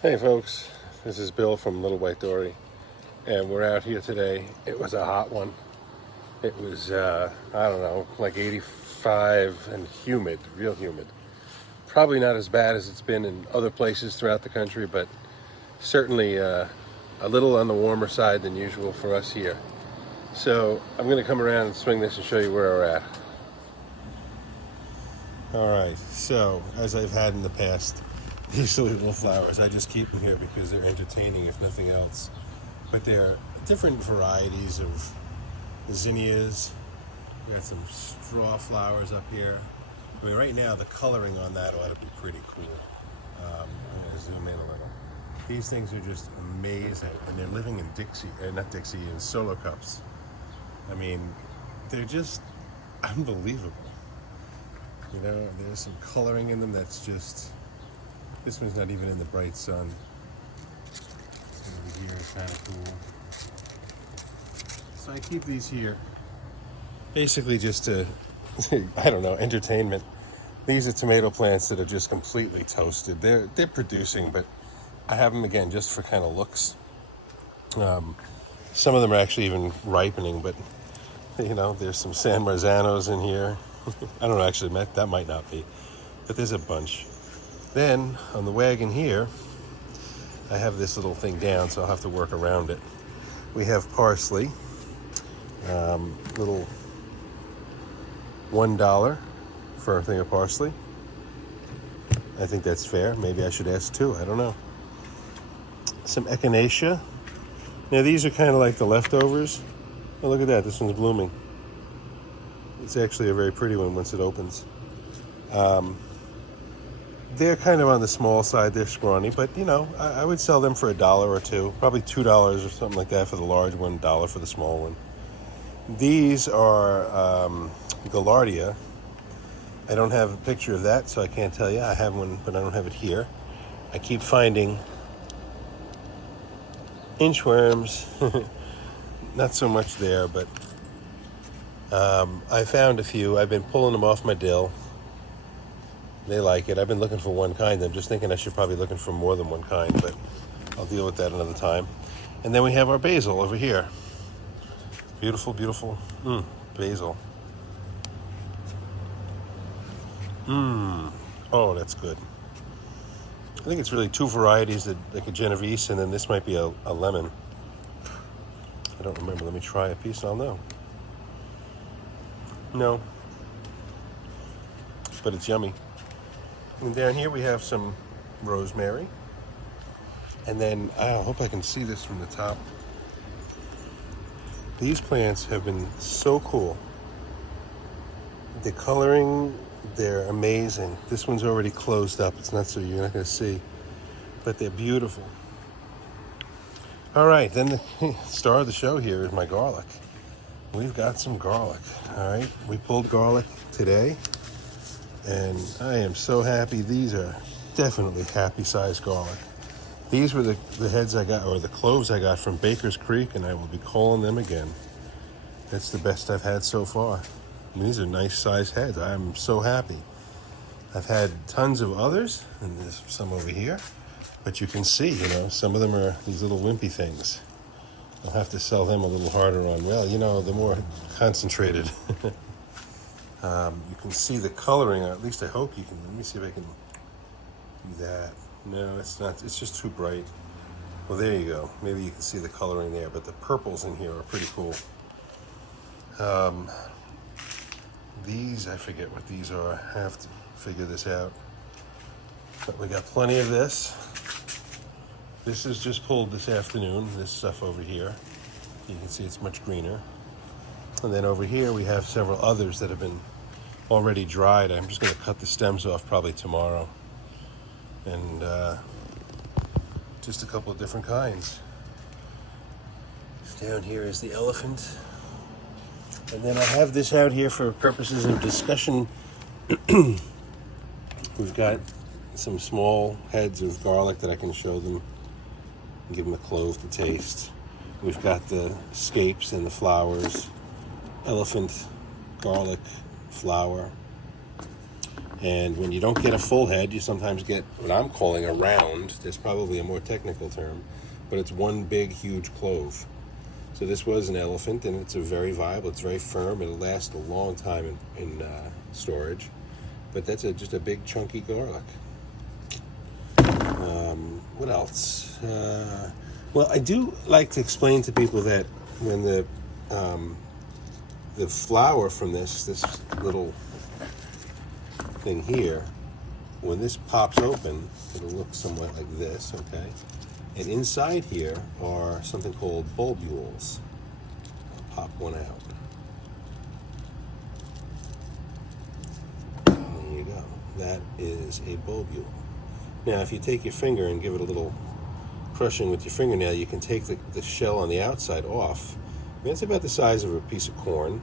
Hey folks, this is Bill from Little White Dory, and we're out here today. It was a hot one. It was, I don't know, like 85 and humid, real humid. Probably not as bad as it's been in other places throughout the country, but certainly a little on the warmer side than usual for us here. So I'm going to come around and swing this and show you where we're at. All right, so as I've had in the past, these little flowers, I just keep them here because they're entertaining, if nothing else. But they're different varieties of zinnias. We got some straw flowers up here. I mean, right now the coloring on that ought to be pretty cool. I'm gonna zoom in a little. These things are just amazing, and they're living in in solo cups. I mean, they're just unbelievable. You know, there's some coloring in them that's just. This one's not even in the bright sun. Over here is kind of cool. So I keep these here basically just to, I don't know, entertainment. These are tomato plants that are just completely toasted. They're producing, but I have them again just for kind of looks. Some of them are actually even ripening, but you know, there's some San Marzanos in here. I don't know, actually, that might not be, but there's a bunch. Then on the wagon here, I have this little thing down, so I'll have to work around it. We have parsley, little $1 for a thing of parsley. I think that's fair. Maybe I should ask two. I don't know. Some echinacea. Now these are kind of like the leftovers. Oh, look at that. This one's blooming. It's actually a very pretty one once it opens. They're kind of on the small side. They're scrawny, but you know, I would sell them for $1 or $2, probably $2 or something like that for the large one, $1 for the small one. These are Gaillardia. I don't have a picture of that, so I can't tell you. I have one, but I don't have it here. I keep finding inchworms. Not so much there, but I found a few. I've been pulling them off my dill. They like it. I've been looking for one kind. I'm just thinking I should probably looking for more than one kind, but I'll deal with that another time. And then we have our basil over here. Beautiful, beautiful basil. Oh, that's good. I think it's really two varieties, like a Genovese, and then this might be a lemon. I don't remember. Let me try a piece. I'll know. No. But it's yummy. And down here we have some rosemary. And then, I hope I can see this from the top. These plants have been so cool. The coloring, they're amazing. This one's already closed up. It's not so you're not going to see. But they're beautiful. All right, then the star of the show here is my garlic. We've got some garlic. All right, we pulled garlic today. And I am so happy. These are definitely happy sized garlic. These were the heads I got, or the cloves I got from Baker's Creek, and I will be calling them again. That's the best I've had so far. And these are nice sized heads. I'm so happy. I've had tons of others, and there's some over here. But you can see, you know, some of them are these little wimpy things. I'll have to sell them a little harder on. Well, you know, the more concentrated. You can see the coloring, or at least I hope you can. Let me see if I can do that. No, it's not. It's just too bright. Well, there you go. Maybe you can see the coloring there, but the purples in here are pretty cool. These, I forget what these are. I have to figure this out. But we got plenty of this. This is just pulled this afternoon, this stuff over here. You can see it's much greener. And then over here we have several others that have been already dried. I'm just going to cut the stems off probably tomorrow. And just a couple of different kinds. Down here is the elephant. And then I have this out here for purposes of discussion. We've got some small heads of garlic that I can show them and give them a clove to taste. We've got the scapes and the flowers. Elephant, garlic, flower. And when you don't get a full head, you sometimes get what I'm calling a round. There's probably a more technical term, but it's one big, huge clove. So this was an elephant, and it's a very viable. It's very firm. It'll last a long time in storage. But that's just a big, chunky garlic. What else? Well, I do like to explain to people that when the flower from this little thing here, when this pops open, it'll look somewhat like this, okay? And inside here are something called bulbules. I'll pop one out. There you go. That is a bulbule. Now, if you take your finger and give it a little crushing with your fingernail, you can take the shell on the outside off. I mean, it's about the size of a piece of corn,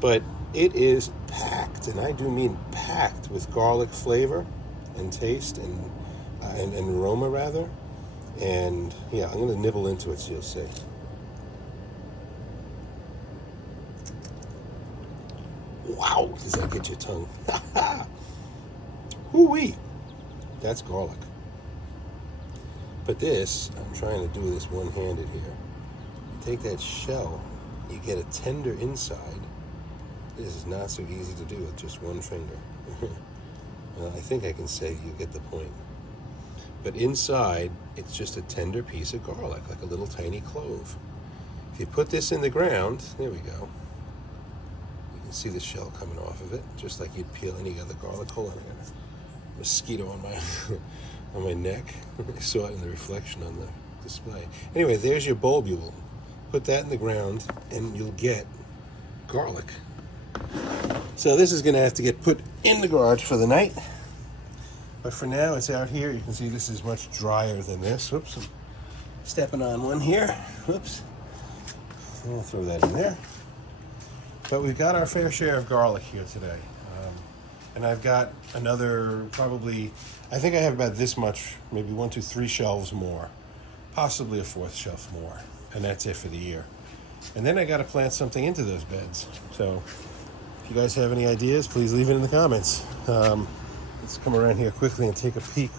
but it is packed, and I do mean packed, with garlic flavor and taste and aroma, rather. And yeah, I'm going to nibble into it so you'll see. Wow, does that get your tongue? Woo-wee! That's garlic. But this, I'm trying to do this one-handed here. You take that shell, you get a tender inside. This is not so easy to do with just one finger. Well, I think I can say you get the point. But inside, it's just a tender piece of garlic, like a little tiny clove. If you put this in the ground, there we go. You can see the shell coming off of it, just like you'd peel any other garlic. Hold on, I got a mosquito on my on my neck. I saw it in the reflection on the display. Anyway, there's your bulbule. Put that in the ground, and you'll get garlic. So this is going to have to get put in the garage for the night. But for now, it's out here. You can see this is much drier than this. Whoops, I'm stepping on one here. Whoops. I'll throw that in there. But we've got our fair share of garlic here today. And I've got another, probably, I think I have about this much, maybe 1, 2, 3 shelves more. Possibly a 4th shelf more. And that's it for the year. And then I got to plant something into those beds. So if you guys have any ideas, please leave it in the comments. Let's come around here quickly and take a peek.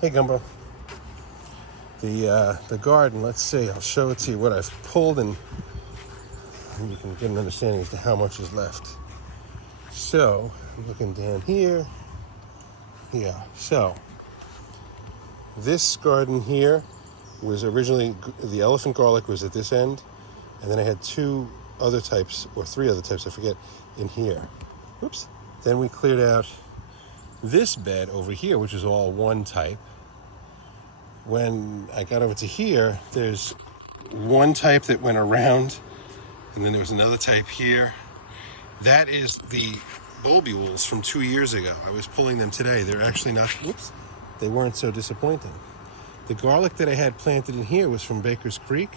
Hey, Gumbo. The garden, let's see. I'll show it to you what I've pulled, and you can get an understanding as to how much is left. So, I'm looking down here. Yeah, so this garden here was originally, the elephant garlic was at this end, and then I had 2 other types, or 3 other types, I forget, in here. Whoops. Then we cleared out this bed over here, which is all one type. When I got over to here, there's one type that went around, and then there was another type here. That is the bulbules from 2 years ago. I was pulling them today. They're actually not, whoops, they weren't so disappointing. The garlic that I had planted in here was from Baker's Creek.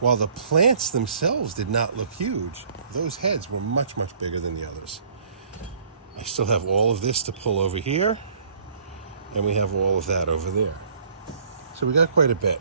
While the plants themselves did not look huge, those heads were much, much bigger than the others. I still have all of this to pull over here, and we have all of that over there. So we got quite a bit.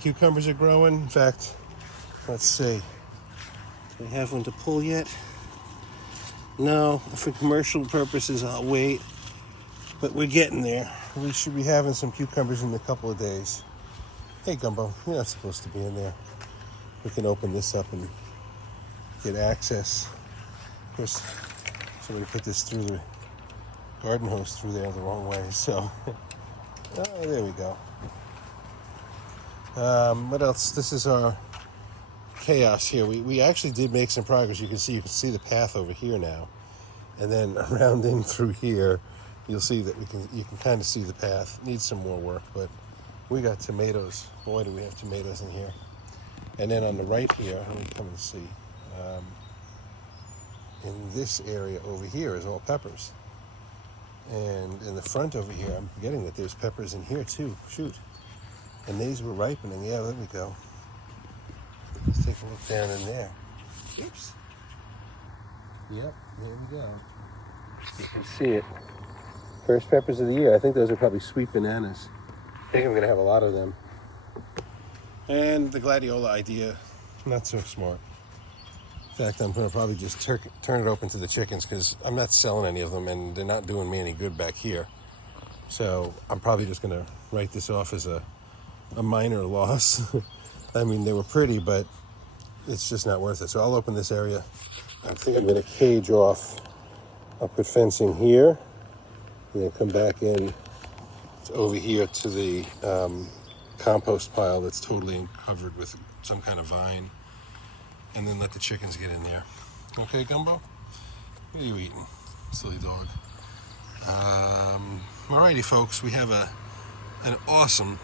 Cucumbers are growing. In fact, let's see. Do I have one to pull yet? No, for commercial purposes, I'll wait. But we're getting there. We should be having some cucumbers in a couple of days. Hey, Gumbo, you're not supposed to be in there. We can open this up and get access. Of course, somebody put this through the garden hose through there the wrong way, so oh, there we go. What else? This is our chaos here. We actually did make some progress. You can see the path over here now, and then around in through here, you'll see that you can kind of see the path. Needs some more work, but we got tomatoes. Boy, do we have tomatoes in here. And then on the right here, let me come and see. In this area over here is all peppers. And in the front over here, I'm forgetting that there's peppers in here too. Shoot. And these were ripening. Yeah, there we go. Let's take a look down in there. Oops. Yep, there we go. You can see it. First peppers of the year. I think those are probably sweet bananas. I think I'm going to have a lot of them. And the gladiola idea, not so smart. fact, I'm gonna probably just turn it open to the chickens because I'm not selling any of them and they're not doing me any good back here. So I'm probably just gonna write this off as a minor loss. I mean, they were pretty, but it's just not worth it. So I'll open this area. I think I'm gonna cage off. I'll put fencing here and then come back in over here to the compost pile that's totally covered with some kind of vine, and then let the chickens get in there. Okay, Gumbo? What are you eating, silly dog? Alrighty, folks, we have an awesome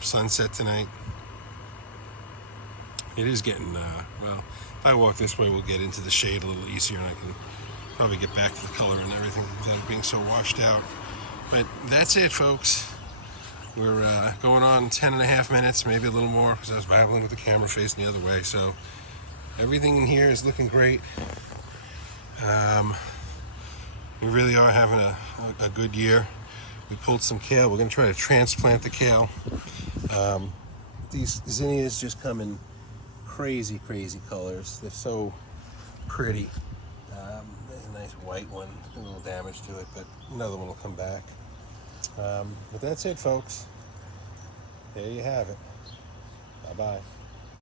sunset tonight. It is getting, well, if I walk this way, we'll get into the shade a little easier, and I can probably get back to the color and everything without it being so washed out. But that's it, folks. We're going on 10.5 minutes, maybe a little more, because I was babbling with the camera facing the other way. So everything in here is looking great. We really are having a good year. We pulled some kale. We're going to try to transplant the kale. These zinnias just come in crazy colors. They're so pretty. There's a nice white one, a little damage to it, but another one will come back. But that's it, folks. There you have it. Bye-bye.